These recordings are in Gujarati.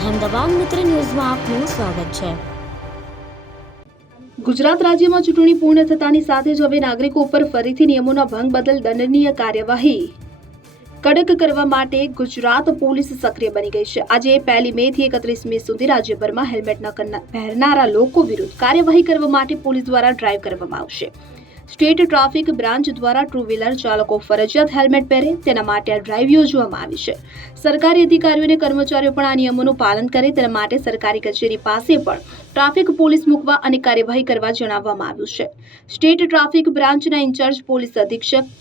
અહેમદાબાદ મિત્ર ન્યૂઝમાં આપનું સ્વાગત છે। ગુજરાત રાજ્યમાં ચૂંટણી પૂર્ણ થતાની સાથે જ હવે નાગરિકો ઉપર ફરીથી નિયમોના ભંગ બદલ દંડનીય કાર્યવાહી કડક કરવા માટે ગુજરાત પોલીસ સક્રિય બની ગઈ છે। આજે 1 મે થી 31 મે સુધી રાજ્યભરમાં હેલ્મેટ ન પહેરનારા લોકો વિરુદ્ધ કાર્યવાહી કરવા માટે પોલીસ દ્વારા ડ્રાઈવ કરવામાં આવશે। સ્ટેટ ટ્રાફિક બ્રાન્ચ દ્વારા ટુ વ્હીલર ચાલકો ફરજિયાત હેલ્મેટ પહેરે તેના માટે આ ડ્રાઈવ યોજવામાં આવી છે। સરકારી અધિકારીઓ અને કર્મચારીઓ પણ આ નિયમોનું પાલન કરે તેના માટે સરકારી કચેરી પાસે પણ ટ્રાફિક પોલીસ મૂકવા અને કાર્યવાહી કરવા જણાવવામાં આવ્યું છે। સ્ટેટ ટ્રાફિક બ્રાન્ચના ઇન્ચાર્જ પોલીસ અધિક્ષક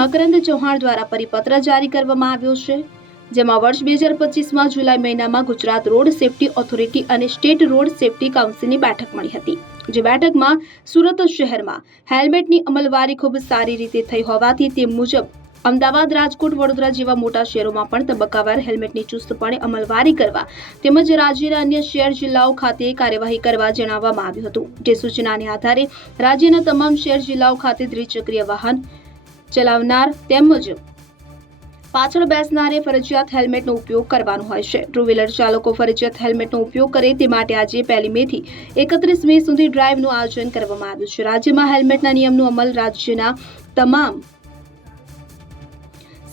મકરંદ ચૌહાણ દ્વારા પરિપત્ર જારી કરવામાં આવ્યો છે, જેમાં વર્ષ 2025માં જુલાઈ મહિનામાં ગુજરાત રોડ સેફ્ટી ઓથોરિટી અને સ્ટેટ રોડ સેફ્ટી કાઉન્સિલની બેઠક મળી હતી। જે બેઠકમાં સુરત શહેરમાં હેલ્મેટની અમલવારી ખૂબ સારી રીતે થઈ હોવાથી તે મુજબ અમદાવાદ, રાજકોટ, વડોદરા જેવા મોટા શહેરોમાં પણ તબક્કાવાર હેલ્મેટની ચુસ્તપણે અમલવારી કરવા તેમજ રાજ્યના અન્ય શહેર જિલ્લાઓ ખાતે કાર્યવાહી કરવા જણાવવામાં આવ્યું હતું। જે સૂચનાને આધારે રાજ્યના તમામ શહેર જિલ્લાઓ ખાતે દ્વિચક્રીય વાહન ચલાવનાર તેમજ પાછળ બેસનારે ફરજિયાત હેલ્મેટનો ઉપયોગ કરવાનો હોય છે। ટુ વ્હીલર ચાલકો ફરજિયાત હેલ્મેટનો ઉપયોગ કરે તે માટે આજે 1 મે થી 31 મે સુધી ડ્રાઈવનું આયોજન કરવામાં આવ્યું છે। રાજ્યમાં હેલ્મેટના નિયમનો અમલ રાજ્યના તમામ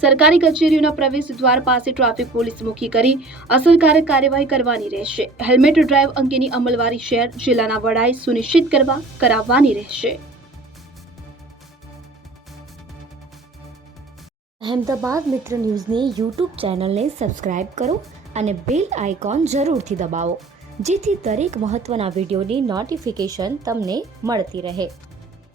સરકારી કચેરીઓના પ્રવેશ દ્વાર પાસે ટ્રાફિક પોલીસ મૂકી કરી અસરકારક કાર્યવાહી કરવાની રહેશે। હેલ્મેટ ડ્રાઈવ અંગેની અમલવારી શહેર જિલ્લાના વડાએ સુનિશ્ચિત કરાવવાની રહેશે। અહેમદાબાદ મિત્ર ન્યૂઝની યુટ્યુબ ચેનલને સબસ્ક્રાઇબ કરો અને બેલ આઇકોન જરૂરથી દબાવો, જેથી દરેક મહત્વના વિડીયોની નોટિફિકેશન તમને મળતી રહે।